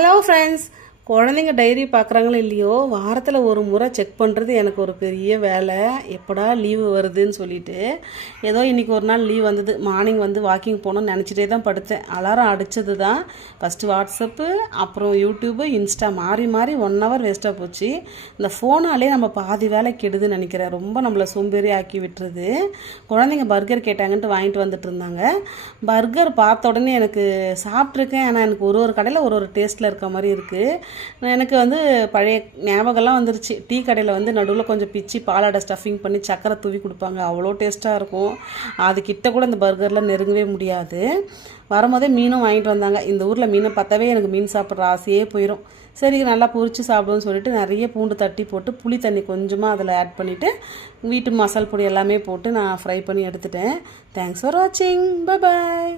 Hello friends, குழந்தைங்க diary பார்க்குறாங்களோ இல்லையோ, வாரத்தில் ஒரு முறை செக் பண்ணுறது எனக்கு ஒரு பெரிய வேலை. எப்படா லீவு வருதுன்னு சொல்லிட்டு ஏதோ இன்றைக்கி ஒரு நாள் லீவ் வந்தது. மார்னிங் வந்து வாக்கிங் போகணுன்னு நினச்சிட்டே தான் படுத்தேன். அலாரம் அடித்தது தான். ஃபஸ்ட்டு வாட்ஸ்அப்பு, அப்புறம் யூடியூப்பு, இன்ஸ்டா மாறி மாறி 1 ஹவர் வேஸ்ட்டாக போச்சு. இந்த ஃபோனாலே நம்ம பாதி வேலை கெடுதுன்னு நினைக்கிறேன். ரொம்ப நம்மளை சோம்பேறி ஆக்கி விட்டுருது. குழந்தைங்க பர்கர் கேட்டாங்கன்ட்டு வாங்கிட்டு வந்துட்டு இருந்தாங்க. பர்கர் பார்த்த உடனே எனக்கு சாப்பிட்ருக்கேன், ஆனால் எனக்கு ஒரு கடையில் ஒரு டேஸ்ட்டில் இருக்க மாதிரி இருக்குது. எனக்கு வந்து பழைய ஞாபகம்லாம் வந்துருச்சு. டீ கடையில் வந்து நடுவில் கொஞ்சம் பிச்சு பாலாடை ஸ்டஃபிங் பண்ணி சக்கரை தூவி கொடுப்பாங்க. அவ்வளோ டேஸ்ட்டாக இருக்கும். அது கிட்ட கூட இந்த பர்கரில் நெருங்கவே முடியாது. வரும்போதே மீனும் வாங்கிட்டு வந்தாங்க. இந்த ஊரில் மீனை பார்த்தாவே எனக்கு மீன் சாப்பிட்ற ஆசையே போயிடும். சரி, நல்லா பொரித்து சாப்பிடுவோன்னு சொல்லிட்டு நிறைய பூண்டு தட்டி போட்டு புளி தண்ணி கொஞ்சமாக அதில் ஆட் பண்ணிவிட்டு வீட்டு மசால் பொடி எல்லாமே போட்டு நான் ஃப்ரை பண்ணி எடுத்துட்டேன். தேங்க்ஸ் ஃபார் வாட்சிங். Bye bye.